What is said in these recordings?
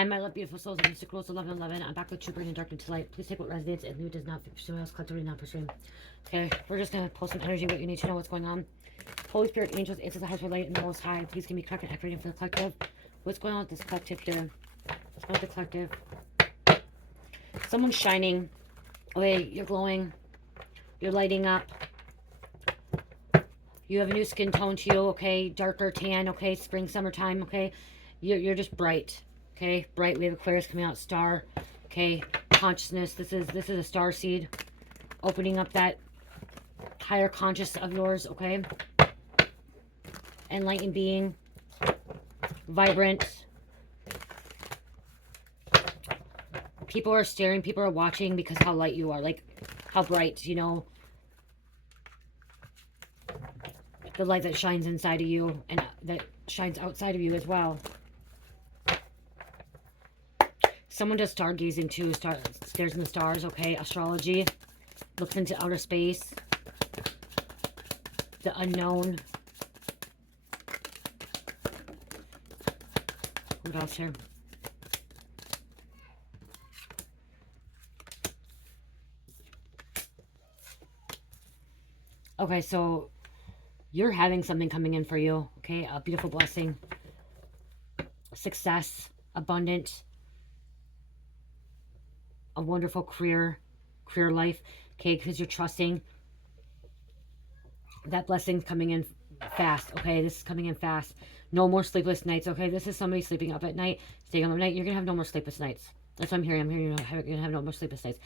Hi, my love, beautiful souls of Mystic Rules 1111. I'm back with True Bringing Dark into Light. Please take what resonates and who does not fit pursuing else collectively not pursuing. Okay, we're just going to pull some energy, what you need to know, what's going on. Holy Spirit, angels, answers the highest light, and the Most High. Please give me correct and accurate reading for the collective. What's going on with this collective here? What's going on with the collective? Someone's shining. Okay, you're glowing. You're lighting up. You have a new skin tone to you, okay? Darker tan, okay? Spring, summertime, okay? You're just bright. Okay, bright. We have Aquarius coming out, star. Okay, consciousness. This is a star seed, opening up that higher conscious of yours. Okay, enlightened being, vibrant. People are staring. People are watching because how light you are, like how bright. You know, the light that shines inside of you and that shines outside of you as well. Someone does stargazing too, stares in the stars, okay? Astrology, looks into outer space, the unknown. What else here? Okay, so you're having something coming in for you, okay? A beautiful blessing, success, abundant, a wonderful career life, okay? Because you're trusting. That blessing's coming in fast, okay? This is coming in fast. No more sleepless nights, okay? This is somebody sleeping up at night, staying up at night. You're going to have no more sleepless nights. That's what I'm hearing. I'm hearing you're going to have no more sleepless nights.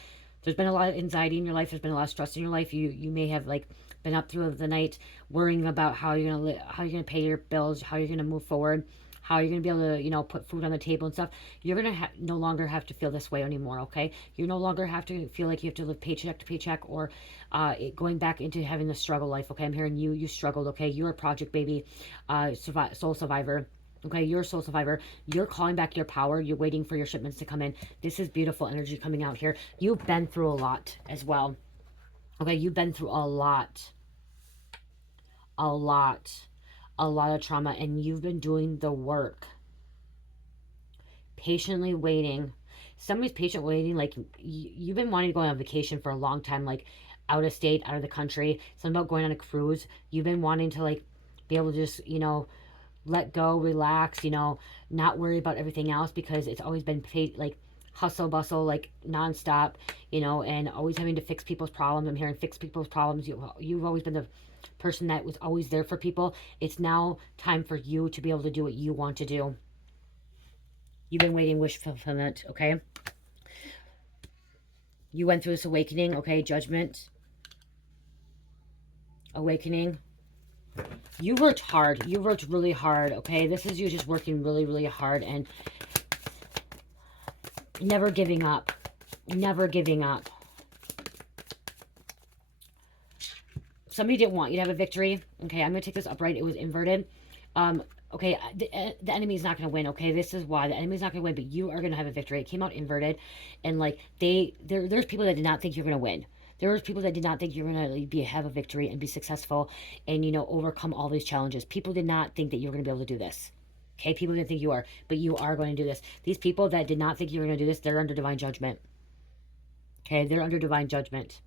There's been a lot of anxiety in your life. There's been a lot of stress in your life. You may have, like, been up through the night worrying about how you're going to pay your bills, how you're going to move forward, how you're going to be able to, you know, put food on the table and stuff. You're going to no longer have to feel this way anymore, okay? You no longer have to feel like you have to live paycheck to paycheck or going back into having the struggle life, okay? I'm hearing you struggled, okay? You're a project baby, soul survivor. Okay, you're a soul survivor. You're calling back your power. You're waiting for your shipments to come in. This is beautiful energy coming out here. You've been through a lot as well. Okay, you've been through a lot. A lot of trauma, and you've been doing the work. Patiently waiting. Somebody's patient waiting, like you've been wanting to go on vacation for a long time, like out of state, out of the country. Something about going on a cruise. You've been wanting to, like, be able to just, you know, let go, relax, you know, not worry about everything else, because it's always been paid, like hustle bustle, like nonstop, you know, and always having to fix people's problems. I'm hearing fix people's problems. You've always been the person that was always there for people. It's now time for you to be able to do what you want to do. You've been waiting, wish fulfillment, okay? You went through this awakening, okay? Judgment, awakening. You worked hard. You worked really hard, okay? This is you just working really, really hard and never giving up. Never giving up. Somebody didn't want you to have a victory. Okay, I'm going to take this upright. It was inverted. Okay, the enemy's not going to win, okay? This is why. The enemy's not going to win, but you are going to have a victory. It came out inverted. And, like, there's people that did not think you're going to win. There was people that did not think you were going to have a victory and be successful and, you know, overcome all these challenges. People did not think that you were going to be able to do this. Okay, people didn't think you are, but you are going to do this. These people that did not think you were going to do this, they're under divine judgment. Okay, they're under divine judgment.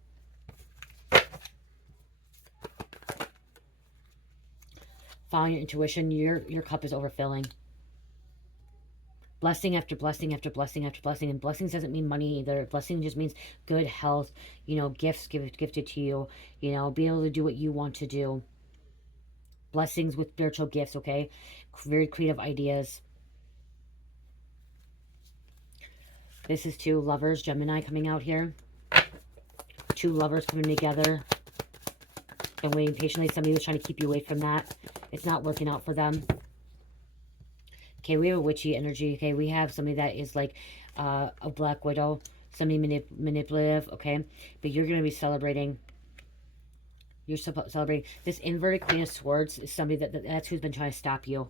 Following your intuition, your cup is overfilling. Blessing after blessing after blessing after blessing. And blessings doesn't mean money either. Blessing just means good health, you know, gifts gifted to you, you know, be able to do what you want to do. Blessings with spiritual gifts, okay? Very creative ideas. This is two lovers, Gemini coming out here. Two lovers coming together. And waiting patiently. Somebody was trying to keep you away from that. It's not working out for them. Okay, we have a witchy energy. Okay, we have somebody that is like a black widow, somebody manipulative. Okay, but you're going to be celebrating. You're celebrating. This inverted Queen of Swords is somebody that's who's been trying to stop you.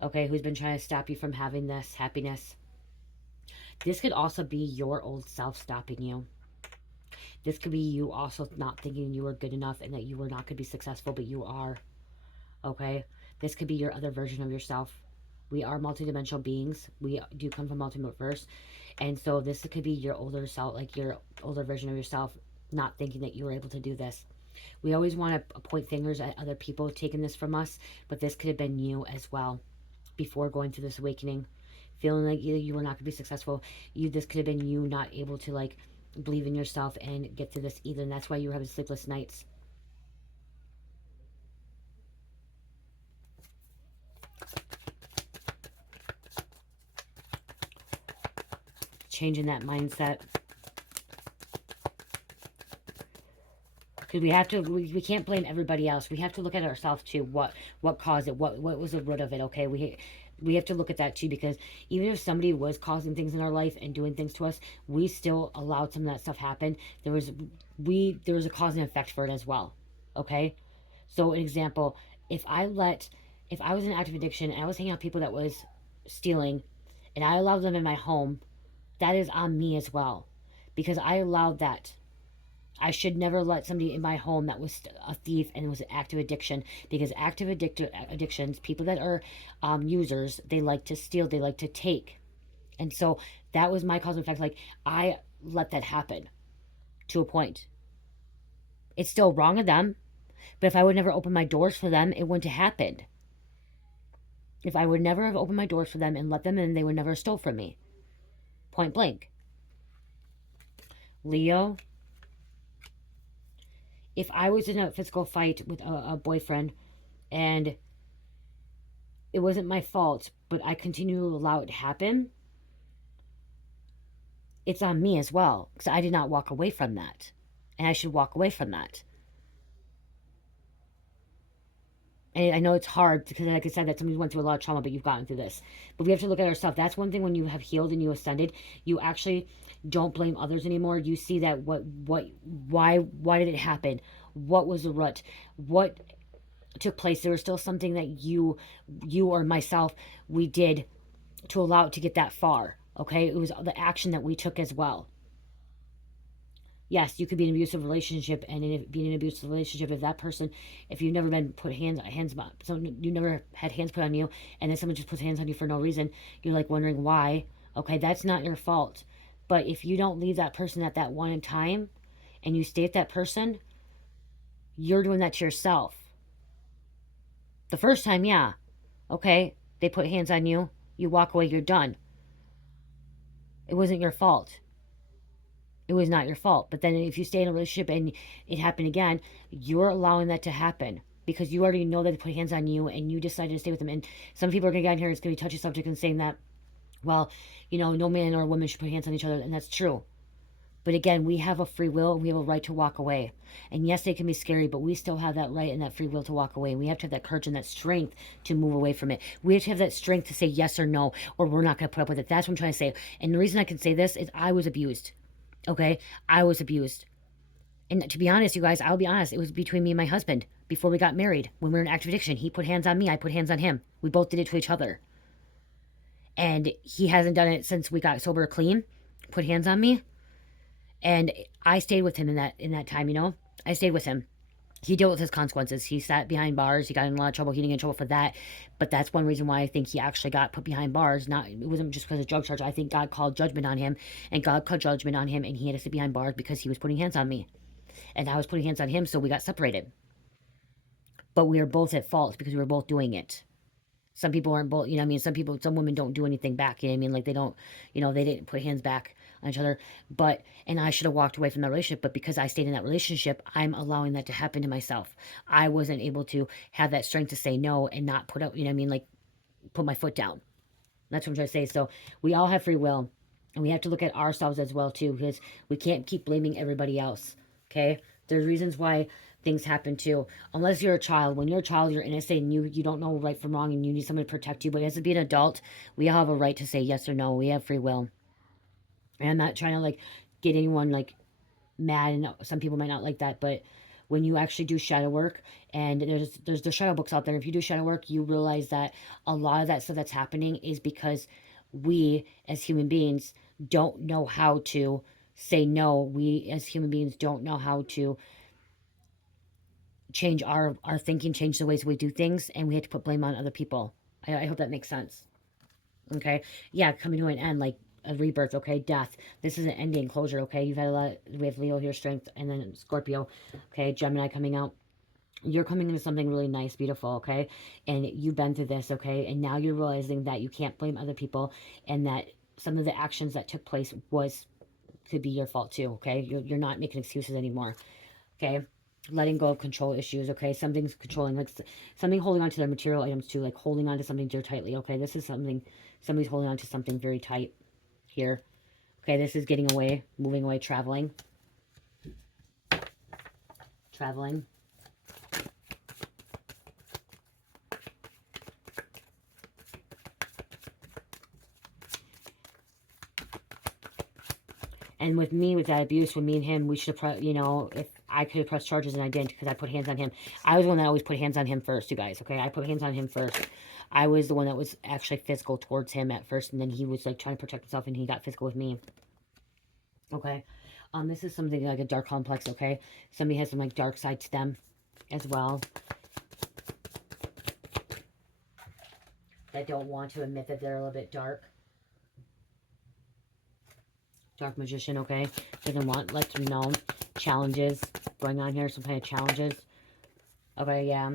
Okay, who's been trying to stop you from having this happiness. This could also be your old self stopping you. This could be you also not thinking you were good enough and that you were not going to be successful, but you are. Okay, this could be your other version of yourself. We are multidimensional beings. We do come from multiverse. And so this could be your older self, like your older version of yourself, not thinking that you were able to do this. We always want to point fingers at other people taking this from us, but this could have been you as well before going through this awakening, feeling like you were not going to be successful. This could have been you not able to like believe in yourself and get through this either, and that's why you were having sleepless nights. Changing that mindset. Because we can't blame everybody else. We have to look at ourselves too. What caused it? What was the root of it? Okay, we have to look at that too, because even if somebody was causing things in our life and doing things to us, we still allowed some of that stuff happen. There was a cause and effect for it as well. Okay, so an example, if I was in active addiction and I was hanging out with people that was stealing, and I allowed them in my home, that is on me as well, because I allowed that. I should never let somebody in my home that was a thief and was an active addiction, because addictions, people that are users, they like to steal, they like to take. And so that was my cause and effect. Like, I let that happen to a point. It's still wrong of them, but if I would never open my doors for them, it wouldn't have happened. If I would never have opened my doors for them and let them in, they would never have stole from me. Point blank. Leo, if I was in a physical fight with a boyfriend and it wasn't my fault, but I continue to allow it to happen, it's on me as well, because I did not walk away from that. And I should walk away from that. And I know it's hard because, like I said, that somebody went through a lot of trauma, but you've gotten through this. But we have to look at ourselves. That's one thing when you have healed and you ascended, you actually don't blame others anymore. You see that why did it happen? What was the root? What took place? There was still something that you or myself, we did to allow it to get that far. Okay, it was the action that we took as well. Yes, you could be in an abusive relationship, and being in an abusive relationship, if you've never been put hands, so you never had hands put on you, and then someone just puts hands on you for no reason, you're like wondering why. Okay, that's not your fault. But if you don't leave that person at that one time, and you stay with that person, you're doing that to yourself. The first time, yeah, okay, they put hands on you, you walk away, you're done. It wasn't your fault. It was not your fault. But then if you stay in a relationship and it happened again, you're allowing that to happen, because you already know that they put hands on you and you decided to stay with them. And some people are going to get in here and it's going to be a touchy subject and saying that, well, no man or woman should put hands on each other. And that's true. But again, we have a free will and we have a right to walk away. And yes, they can be scary, but we still have that right and that free will to walk away. And we have to have that courage and that strength to move away from it. We have to have that strength to say yes or no, or we're not going to put up with it. That's what I'm trying to say. And the reason I can say this is I was abused. Okay? I was abused. And to be honest, you guys, I'll be honest, it was between me and my husband before we got married. When we were in active addiction, he put hands on me, I put hands on him. We both did it to each other. And he hasn't done it since we got sober or clean, put hands on me. And I stayed with him in that time. I stayed with him. He dealt with his consequences. He sat behind bars. He got in a lot of trouble. He didn't get in trouble for that. But that's one reason why I think he actually got put behind bars. It wasn't just because of drug charge. I think God called judgment on him, and God called judgment on him, and he had to sit behind bars because he was putting hands on me. And I was putting hands on him, so we got separated. But we were both at fault because we were both doing it. Some people aren't both, some women don't do anything back, like they don't, they didn't put hands back on each other. And I should have walked away from that relationship, but because I stayed in that relationship, I'm allowing that to happen to myself. I wasn't able to have that strength to say no and not put up, like put my foot down. That's what I'm trying to say. So we all have free will, and we have to look at ourselves as well too, because we can't keep blaming everybody else. Okay? There's reasons why things happen too. Unless you're a child. When you're a child, you're innocent and you don't know right from wrong and you need someone to protect you. But as to be an adult, we all have a right to say yes or no. We have free will. And I'm not trying to get anyone mad, and some people might not like that, but when you actually do shadow work, and there's the shadow books out there, if you do shadow work, you realize that a lot of that stuff that's happening is because we as human beings don't know how to say no. We as human beings don't know how to change our thinking, change the ways we do things, and we have to put blame on other people. I hope that makes sense. Okay. Yeah, coming to an end, like a rebirth. Okay. Death. This is an ending, closure. Okay. You've had a lot. We have Leo here, strength, and then Scorpio. Okay. Gemini coming out. You're coming into something really nice, beautiful, okay? And you've been through this, okay? And now you're realizing that you can't blame other people, and that some of the actions that took place could be your fault too, okay? You're not making excuses anymore, okay? Letting go of control issues, okay? Something's controlling, like something holding on to their material items too, like holding on to something too tightly, okay? This is something, somebody's holding on to something very tight here, okay? This is getting away, moving away, traveling. Traveling. And with me, with that abuse, with me and him, we should have, you know, if I could have pressed charges and I didn't because I put hands on him. I was the one that always put hands on him first, you guys, okay? I put hands on him first. I was the one that was actually physical towards him at first, and then he was, like, trying to protect himself, and he got physical with me, okay? This is something like a dark complex, okay? Somebody has some, like, dark side to them as well. That don't want to admit that they're a little bit dark. Dark magician, okay? Doesn't want, let them know. Challenges going on here, some kind of challenges. Okay, yeah.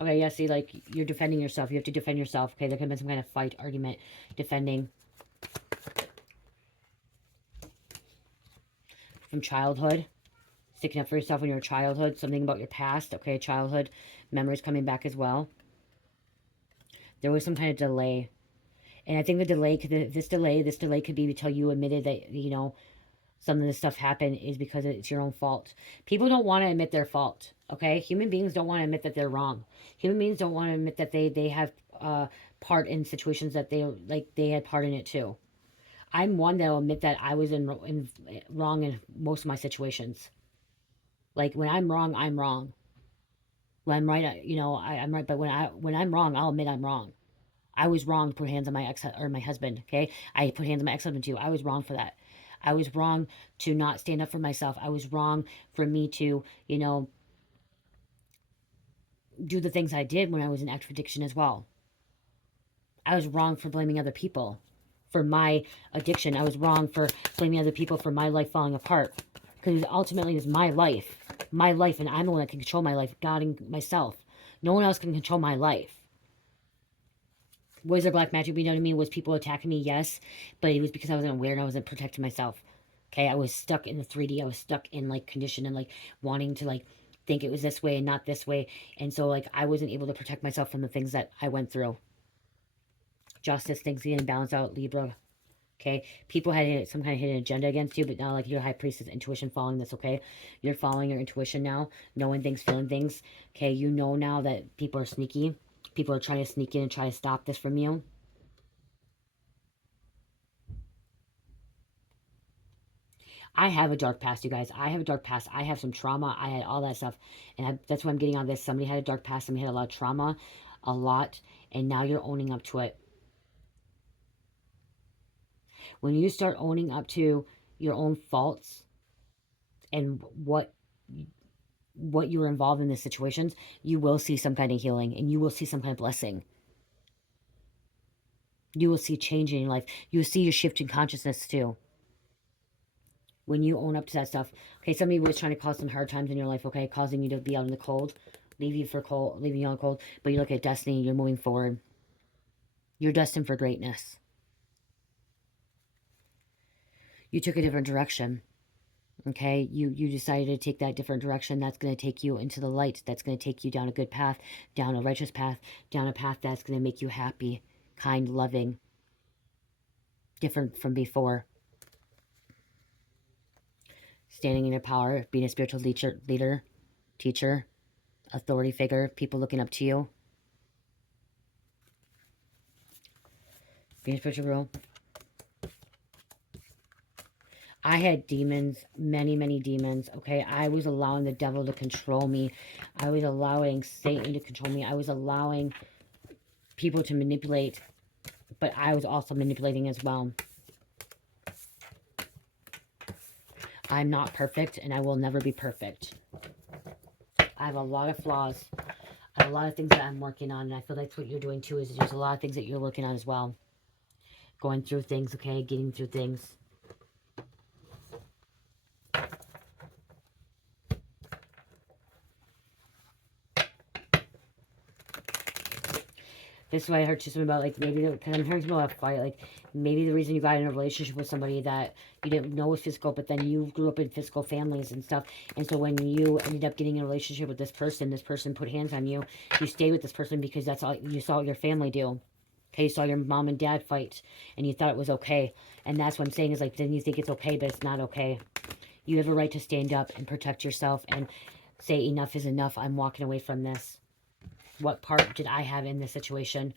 Okay, yeah, see, like, you're defending yourself. You have to defend yourself, okay? There could have been some kind of fight, argument, defending. From childhood. Sticking up for yourself in your childhood. Something about your past, okay? Childhood memories coming back as well. There was some kind of delay. And I think the delay, this delay could be until you admitted that, you know, some of this stuff happened is because it's your own fault. People don't want to admit their fault, okay? Human beings don't want to admit that they're wrong. Human beings don't want to admit that they have part in situations that they had part in it too. I'm one that will admit that I was wrong in most of my situations. Like, when I'm wrong, I'm wrong. When I'm right, you know, I'm right. But when I'm wrong, I'll admit I'm wrong. I was wrong to put hands on my ex or my husband, okay? I put hands on my ex-husband too. I was wrong for that. I was wrong to not stand up for myself. I was wrong for me to, you know, do the things I did when I was in active addiction as well. I was wrong for blaming other people for my addiction. I was wrong for blaming other people for my life falling apart. Because ultimately it was my life. My life, and I'm the one that can control my life, God and myself. No one else can control my life. Was there black magic being done to me? Was people attacking me? Yes. But it was because I wasn't aware and I wasn't protecting myself. Okay, I was stuck in the 3D. I was stuck in, like, condition and, like, wanting to, like, think it was this way and not this way. And so, like, I wasn't able to protect myself from the things that I went through. Justice, things getting balanced out, Libra. Okay, people had some kind of hidden agenda against you, but now, like, your high priestess intuition following this, okay? You're following your intuition now, knowing things, feeling things. Okay, you know now that people are sneaky. People are trying to sneak in and try to stop this from you. I have a dark past, you guys. I have a dark past. I have some trauma. I had all that stuff. And that's why I'm getting on this. Somebody had a dark past. Somebody had a lot of trauma. A lot. And now you're owning up to it. When you start owning up to your own faults and what you were involved in the situations, you will see some kind of healing. And you will see some kind of blessing. You will see change in your life. You will see your shift in consciousness too. When you own up to that stuff. Okay, somebody was trying to cause some hard times in your life, okay, causing you to be out in the cold, leaving you out in the cold, but you look at destiny, you're moving forward. You're destined for greatness. You took a different direction, okay? You decided to take that different direction. That's going to take you into the light. That's going to take you down a good path, down a righteous path, down a path that's going to make you happy, kind, loving, different from before. Standing in your power, being a spiritual leader, teacher, authority figure, people looking up to you. Being a spiritual rule. I had demons, many, many demons, okay? I was allowing the devil to control me. I was allowing Satan to control me. I was allowing people to manipulate, but I was also manipulating as well. I'm not perfect, and I will never be perfect. I have a lot of flaws. I have a lot of things that I'm working on, and I feel that's what you're doing too, is there's a lot of things that you're working on as well. Going through things, okay? Getting through things. This is why I heard you something about, like, maybe, because I'm hearing something about a fight, like, maybe the reason you got in a relationship with somebody that you didn't know was physical, but then you grew up in physical families and stuff, and so when you ended up getting in a relationship with this person put hands on you, you stayed with this person because that's all you saw your family do. Okay, you saw your mom and dad fight, and you thought it was okay, and that's what I'm saying is, like, then you think it's okay, but it's not okay. You have a right to stand up and protect yourself and say enough is enough, I'm walking away from this. What part did I have in this situation?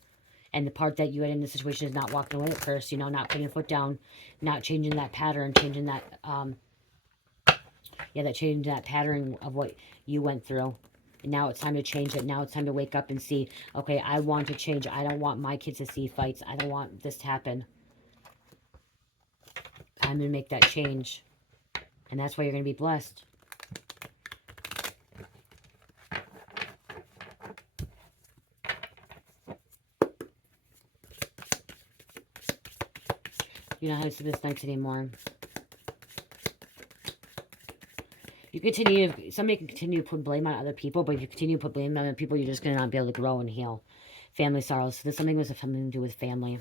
And the part that you had in this situation is not walking away at first, you know, not putting your foot down, not changing that pattern, changing that, changing that pattern of what you went through. And now it's time to change it. Now it's time to wake up and see, okay, I want to change. I don't want my kids to see fights. I don't want this to happen. I'm going to make that change. And that's why you're going to be blessed. You're not having sleepless nights anymore. You continue, somebody can continue to put blame on other people, but if you continue to put blame on other people, you're just going to not be able to grow and heal. Family sorrows. So there's something with something to do with family.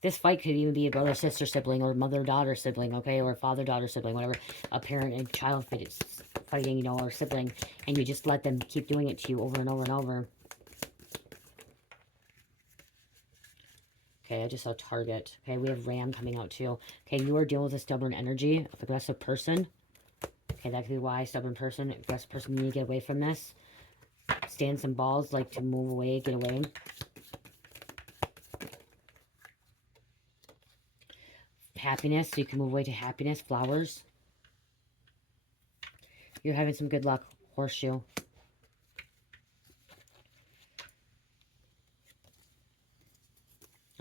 This fight could even be a brother-sister sibling or mother-daughter sibling, okay? Or father-daughter sibling, whatever. A parent and child fighting, you know, or sibling. And you just let them keep doing it to you over and over and over. Okay, I just saw Target. Okay, we have Ram coming out too. Okay, you are dealing with a stubborn energy, aggressive person. Okay, that could be why, stubborn person, aggressive person, you need to get away from this. Stand some balls, like to move away, get away. Happiness, so you can move away to happiness, flowers. You're having some good luck, horseshoe.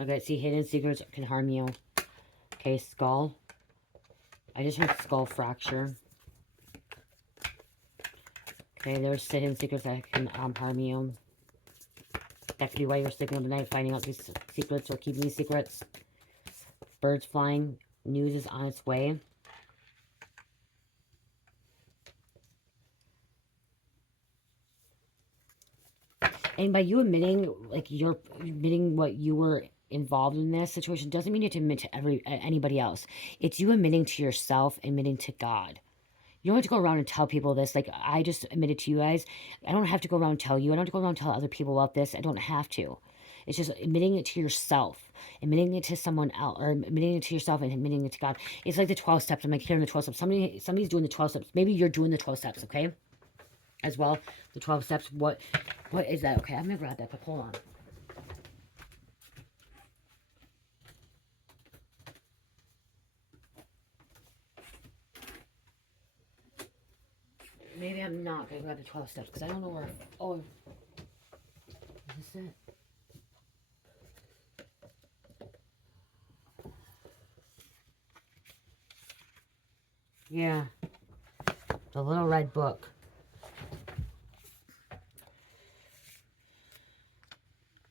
Okay, see, hidden secrets can harm you. Okay, skull. I just heard skull fracture. Okay, there's hidden secrets that can harm you. That could be why you're sleeping on the night, finding out these secrets or keeping these secrets. Birds flying. News is on its way. And by you admitting, like, you're admitting what you were involved in this situation, doesn't mean you have to admit to anybody else. It's you admitting to yourself, admitting to God. You don't have to go around and tell people this. Like, I just admitted to you guys. I don't have to go around and tell you. I don't have to go around and tell other people about this. I don't have to. It's just admitting it to yourself, admitting it to someone else, or admitting it to yourself and admitting it to God. It's like the 12 steps. I'm like hearing the 12 steps. Somebody's doing the 12 steps. Maybe you're doing the 12 steps, okay? As well, the 12 steps. What is that? Okay, I'm going to grab that, but hold on. Maybe I'm not going to grab the 12 steps because I don't know where. Oh, is this it? Yeah. The little red book.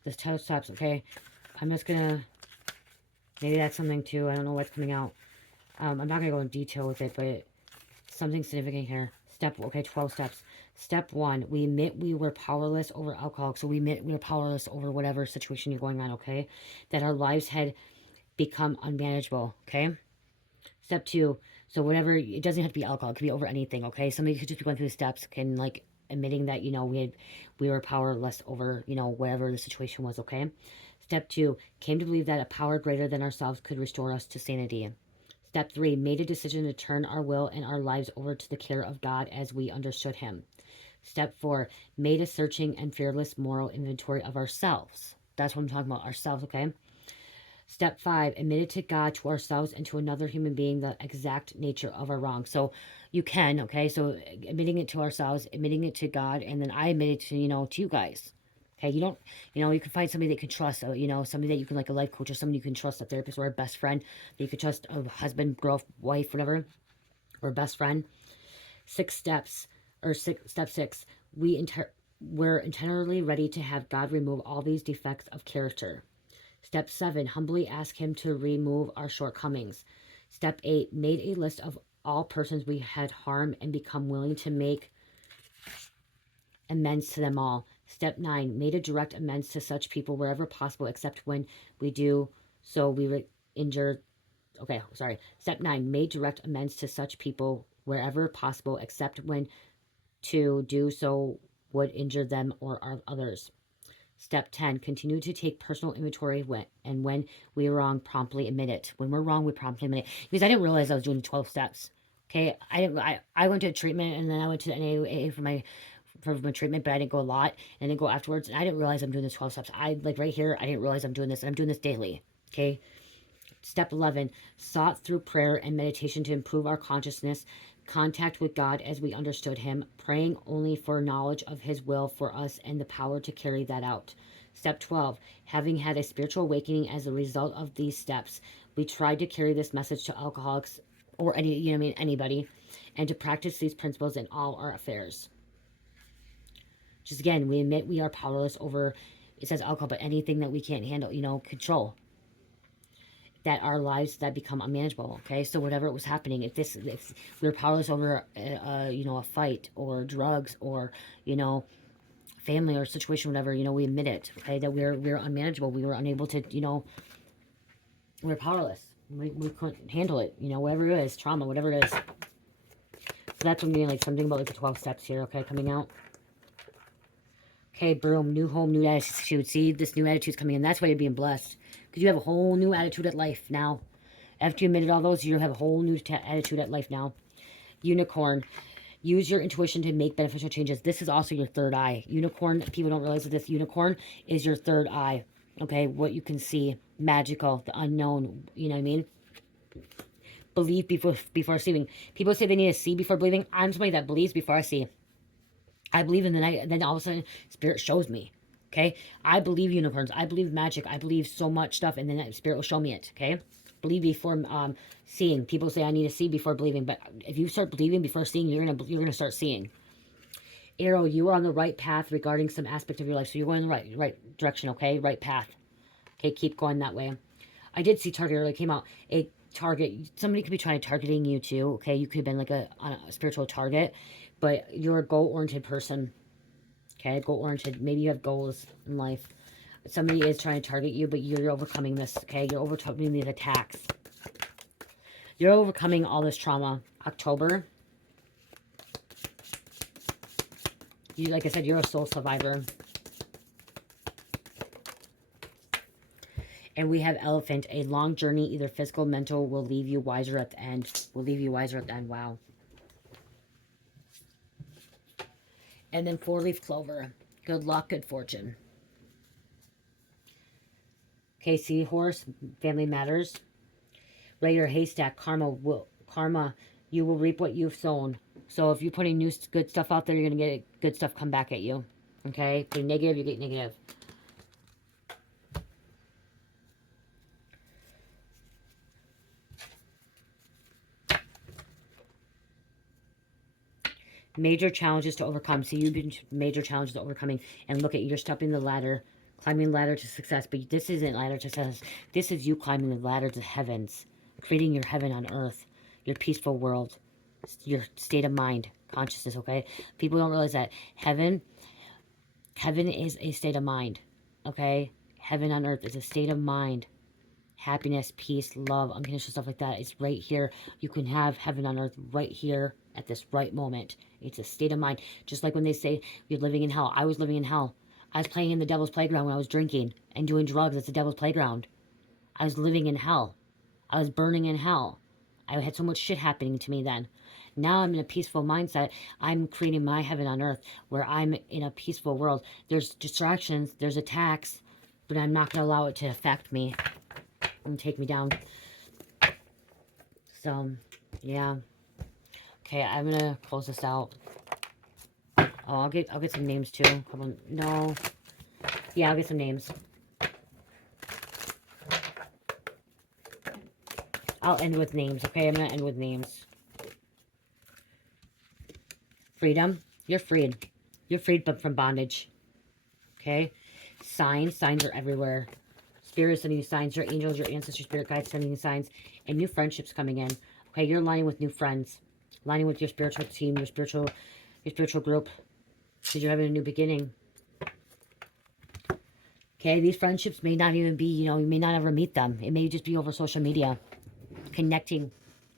This 12 steps, okay? I'm just going to. Maybe that's something too. I don't know what's coming out. I'm not going to go in detail with it, but something significant here. Okay, 12 steps. Step 1, we admit we were powerless over alcohol. So we admit we were powerless over whatever situation you're going on, okay? That our lives had become unmanageable, okay? Step 2, so whatever, it doesn't have to be alcohol. It could be over anything, okay? Somebody could just be going through the steps and, like, admitting that, you know, we were powerless over, you know, whatever the situation was, okay? Step 2, came to believe that a power greater than ourselves could restore us to sanity. Step 3, made a decision to turn our will and our lives over to the care of God as we understood Him. Step 4, made a searching and fearless moral inventory of ourselves. That's what I'm talking about, ourselves, okay? Step 5, admitted to God, to ourselves, and to another human being the exact nature of our wrong. So you can, okay? So admitting it to ourselves, admitting it to God, and then I admit it to, you know, to you guys. Okay, you don't, you know, you can find somebody that you can trust, you know, somebody that you can, like a life coach or somebody you can trust, a therapist or a best friend that you can trust, a husband, girl, wife, whatever, or best friend. Step 6, we we're intentionally ready to have God remove all these defects of character. Step 7, humbly ask him to remove our shortcomings. Step 8, made a list of all persons we had harmed and become willing to make amends to them all. Step 9, made a direct amends to such people wherever possible, except when we do so we injure. Okay, sorry. Step 9, made direct amends to such people wherever possible, except when to do so would injure them or others. Step 10, continue to take personal inventory when we are wrong, promptly admit it. When we're wrong, we promptly admit it. Because I didn't realize I was doing 12 steps. Okay, I went to treatment, and then I went to NAA for my treatment, but I didn't go a lot, and then go afterwards, and I didn't realize I'm doing the 12 steps. I, like right here, I didn't realize I'm doing this, and I'm doing this daily. Okay. Step 11, sought through prayer and meditation to improve our consciousness, contact with God as we understood him, praying only for knowledge of his will for us and the power to carry that out. Step 12, having had a spiritual awakening as a result of these steps, we tried to carry this message to alcoholics or anybody, and to practice these principles in all our affairs. Just again, we admit we are powerless over, it says alcohol, but anything that we can't handle, control. That our lives that become unmanageable. Okay, so whatever was happening, if we were powerless over a fight or drugs or family or situation, whatever, we admit it. Okay, that we're unmanageable. We were unable to, we're powerless. We couldn't handle it. Whatever it is, trauma, whatever it is. So that's what I'm meaning, like something about like the 12 steps here. Okay, coming out. Okay, boom, new home, new attitude. See, this new attitude's coming in. That's why you're being blessed. Because you have a whole new attitude at life now. After you admitted all those, you have a whole new attitude at life now. Unicorn. Use your intuition to make beneficial changes. This is also your third eye. Unicorn, people don't realize that this unicorn is your third eye. Okay, what you can see. Magical, the unknown. You know what I mean? Believe before seeing. People say they need to see before believing. I'm somebody that believes before I see. I believe in the night, then all of a sudden, Spirit shows me. Okay? I believe unicorns. I believe magic. I believe so much stuff, and then Spirit will show me it. Okay? Believe before seeing. People say I need to see before believing, but if you start believing before seeing, you're gonna start seeing. Arrow, you are on the right path regarding some aspect of your life. So you're going in the right direction, okay? Right path. Okay, keep going that way. I did see target earlier. Came out a target. Somebody could be trying to targeting you too. Okay, you could have been like a spiritual target, but you're a goal-oriented person. Okay, goal-oriented. Maybe you have goals in life. Somebody is trying to target you, but you're overcoming this. Okay, you're overcoming these attacks. You're overcoming all this trauma. October. You, like I said, you're a soul survivor. And we have Elephant. A long journey, either physical, mental, will leave you wiser at the end. Will leave you wiser at the end. Wow. And then 4-leaf clover. Good luck, good fortune. Okay, seahorse. Family matters. Raider, haystack. Karma. You will reap what you've sown. So if you're putting new good stuff out there, you're going to get good stuff come back at you. Okay? If you're negative, you get negative. Major challenges to overcome. So you've been major challenges to overcoming. And look at you, you're stepping the ladder. Climbing the ladder to success. But this isn't ladder to success. This is you climbing the ladder to heavens. Creating your heaven on earth. Your peaceful world. Your state of mind. Consciousness, okay? People don't realize that. Heaven is a state of mind. Okay? Heaven on earth is a state of mind. Happiness, peace, love, unconditional stuff like that. It's right here. You can have heaven on earth right here at this right moment. It's a state of mind. Just like when they say you're living in hell. I was living in hell. I was playing in the devil's playground when I was drinking and doing drugs. It's the devil's playground. I was living in hell. I was burning in hell. I had so much shit happening to me then. Now I'm in a peaceful mindset. I'm creating my heaven on earth where I'm in a peaceful world. There's distractions. There's attacks. But I'm not going to allow it to affect me and take me down. So, yeah. Okay, I'm going to close this out. Oh, I'll get some names too. Come on. No. Yeah, I'll get some names. I'll end with names, okay? I'm going to end with names. Freedom. You're freed. You're freed from bondage. Okay? Signs are everywhere. Spirit sending you signs. Your angels, your ancestors, spirit guides sending you signs. And new friendships coming in. Okay, you're aligning with new friends. Aligning with your spiritual team, your spiritual group. Because you're having a new beginning. Okay, these friendships may not even be, you may not ever meet them. It may just be over social media. Connecting,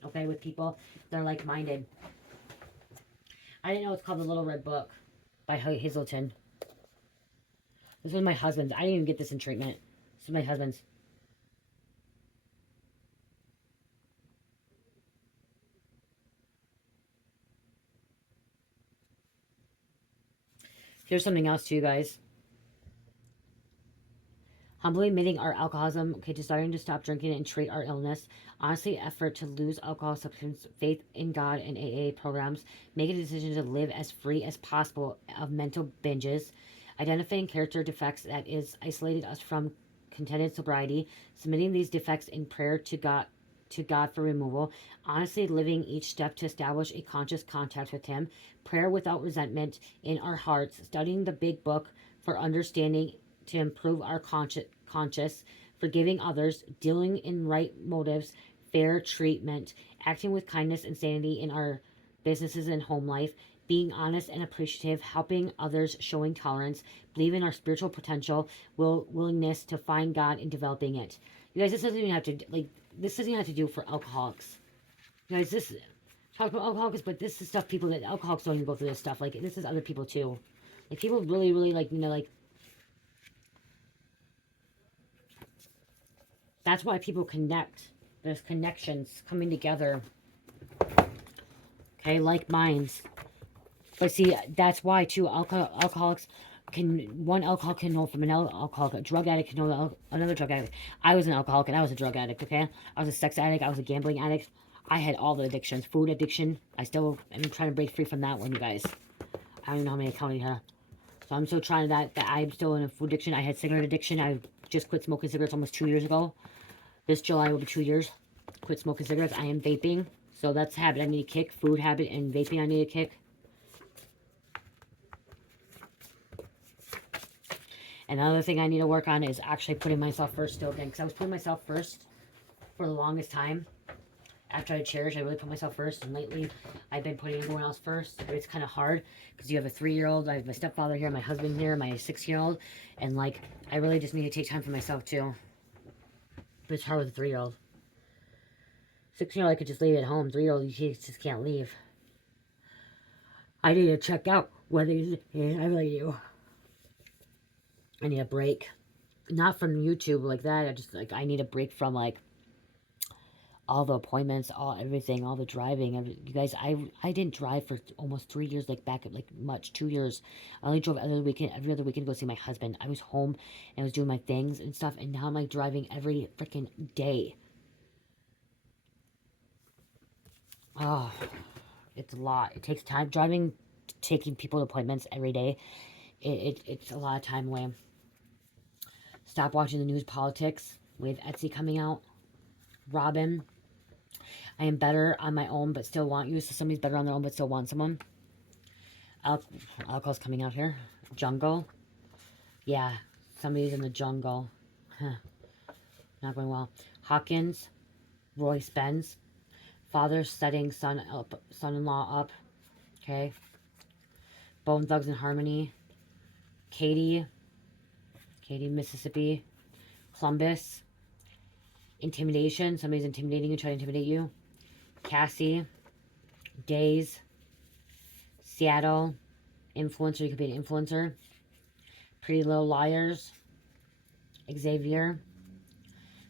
okay, with people that are like-minded. I didn't know it's called The Little Red Book by Hazelton. This was my husband's. I didn't even get this in treatment. This is my husband's. Here's something else to you guys. Humbly admitting our alcoholism, okay, desiring to stop drinking and treat our illness. Honestly, effort to lose alcohol substance, faith in God and AA programs. Make a decision to live as free as possible of mental binges. Identifying character defects that is isolated us from contented sobriety. Submitting these defects in prayer to God for removal. Honestly living each step to establish a conscious contact with Him. Prayer without resentment in our hearts. Studying the big book for understanding to improve our conscious, forgiving others, dealing in right motives, fair treatment, acting with kindness and sanity in our businesses and home life, being honest and appreciative, helping others, showing tolerance, believe in our spiritual potential, willingness to find God and developing it. You guys, this doesn't even have to, this doesn't even have to do for alcoholics. You guys, this, talk about alcoholics, but this is stuff people that, alcoholics don't even go through this stuff. Like, this is other people too. Like, people really, really, that's why people connect. There's connections coming together. Okay, like minds. But see, that's why too, alcoholics one alcoholic can know from another alcoholic. A drug addict can know another drug addict. I was an alcoholic and I was a drug addict, okay? I was a sex addict. I was a gambling addict. I had all the addictions. Food addiction. I'm trying to break free from that one, you guys. I don't even know how many I counted here. So I'm still trying that I'm still in a food addiction. I had cigarette addiction. I just quit smoking cigarettes almost 2 years ago. This July will be 2 years. Quit smoking cigarettes. I am vaping. So that's a habit I need to kick. Food habit and vaping I need to kick. Another thing I need to work on is actually putting myself first still again. Because I was putting myself first for the longest time. After I cherish, I really put myself first. And lately, I've been putting everyone else first. But it's kind of hard. Because you have a 3-year-old. I have my stepfather here. My husband here. My 6-year-old. And I really just need to take time for myself too. But it's hard with a 3-year-old. 6-year-old, I could just leave at home. 3-year-old, you just can't leave. I need to check out whether I really do. I need a break. Not from YouTube like that. I just, I need a break from, all the appointments, everything, all the driving. You guys, I didn't drive for almost 3 years, back at, much, 2 years. I only drove every other weekend to go see my husband. I was home and was doing my things and stuff, and now I'm, driving every freaking day. Oh, it's a lot. It takes time. Driving, taking people to appointments every day, it's a lot of time away. Stop watching the news politics with Etsy coming out. Robin. I am better on my own but still want you. So somebody's better on their own but still want someone. Alcohol's coming out here. Jungle. Yeah. Somebody's in the jungle. Huh. Not going well. Hawkins. Roy Spence. Father setting son-in-law up. Okay. Bone Thugs and Harmony. Katie, Mississippi. Columbus. Intimidation. Somebody's intimidating you, trying to intimidate you. Cassie. Days. Seattle. Influencer. You could be an influencer. Pretty Little Liars. Xavier.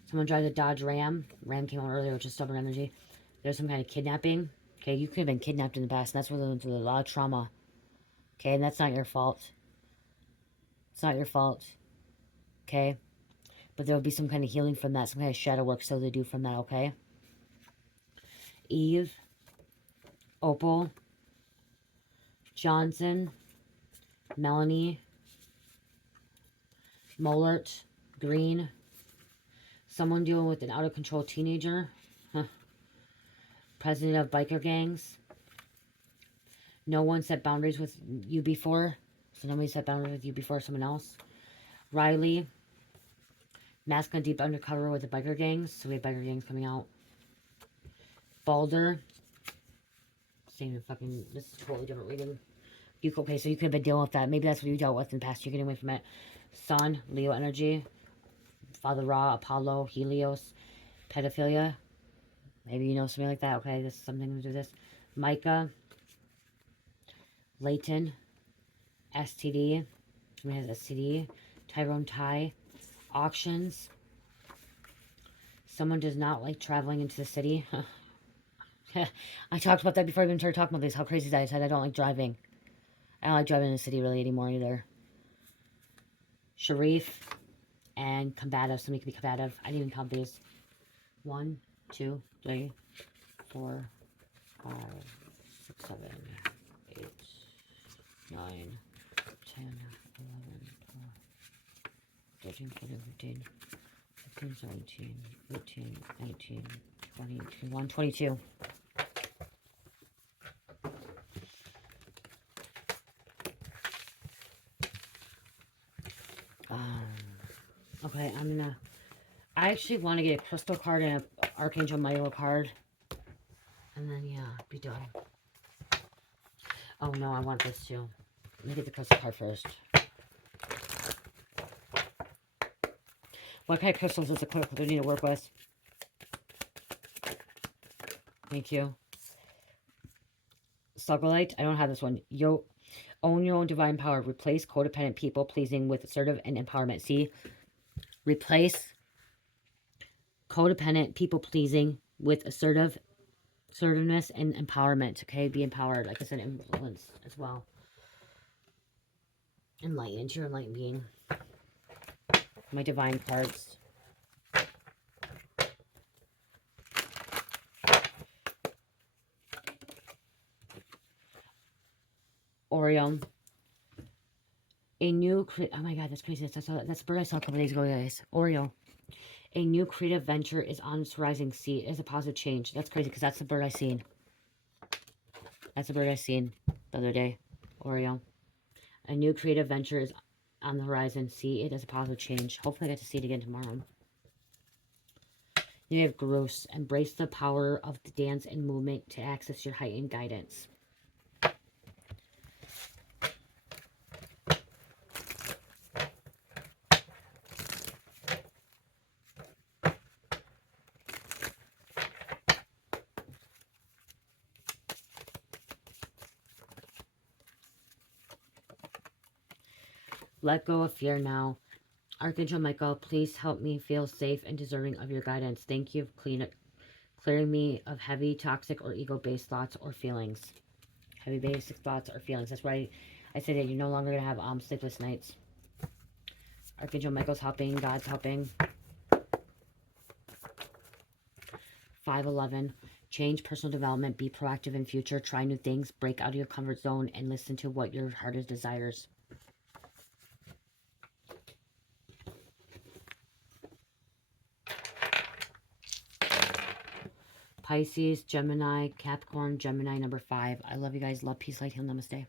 Someone drives a Dodge Ram. Ram came out earlier, which is stubborn energy. There's some kind of kidnapping. Okay, you could have been kidnapped in the past, and that's where they went through a lot of trauma. Okay, and that's not your fault. It's not your fault. Okay? But there will be some kind of healing from that, some kind of shadow work still to do from that, okay? Eve. Opal. Johnson. Melanie. Mollert. Green. Someone dealing with an out-of-control teenager. Huh. President of biker gangs. No one set boundaries with you before. So nobody set boundaries with you before someone else. Riley, masculine deep undercover with the biker gangs. So we have biker gangs coming out. Balder. Same fucking, this is totally different reading. Okay, so you could have been dealing with that. Maybe that's what you dealt with in the past. You're getting away from it. Sun, Leo energy. Father Ra, Apollo, Helios, pedophilia. Maybe you know something like that. Okay, this is something to do with this. Micah, Leighton, STD. Somebody has STD. Tyrone Ty. Auctions. Someone does not like traveling into the city. I talked about that before I even started talking about this. How crazy is that? I said I don't like driving. I don't like driving in the city really anymore either. Sharif and combative. Somebody could be combative. I didn't even count these. 1, 2, 3, 4, 5, 6, 7, 8, 9, 10, 11, 12, 13, 14, 15, 16, 17, 18, 19, 20, 21, 22. Okay, I actually want to get a crystal card and an Archangel Michael card. And then, yeah, be done. Oh, no, I want this too. Let me get the crystal card first. What kind of crystals does the crystal need to work with? Thank you. Sugarlight. I don't have this one. Own your own divine power. Replace codependent people pleasing with assertive and empowerment. See? Replace codependent people pleasing with assertiveness and empowerment. Okay, be empowered. Like I said, influence as well. Enlightened. You're enlightened being. My divine cards. Orion. A new, oh my God, that's crazy. That's a bird I saw a couple days ago, guys. Oreo. A new creative venture is on its rising sea. It is a positive change. That's crazy because that's the bird I seen. That's the bird I seen the other day. Oreo. A new creative venture is on the horizon. See it as a positive change. Hopefully I get to see it again tomorrow. You have Gross. Embrace the power of the dance and movement to access your heightened guidance. Let go of fear now. Archangel Michael, please help me feel safe and deserving of your guidance. Thank you for clearing me of heavy, toxic, or ego-based thoughts or feelings. Heavy, basic thoughts or feelings. That's why I say that you're no longer going to have sleepless nights. Archangel Michael's helping. God's helping. 511. Change, personal development. Be proactive in future. Try new things. Break out of your comfort zone and listen to what your heart desires. Pisces, Gemini, Capricorn, Gemini number 5. I love you guys. Love, peace, light, heal, namaste.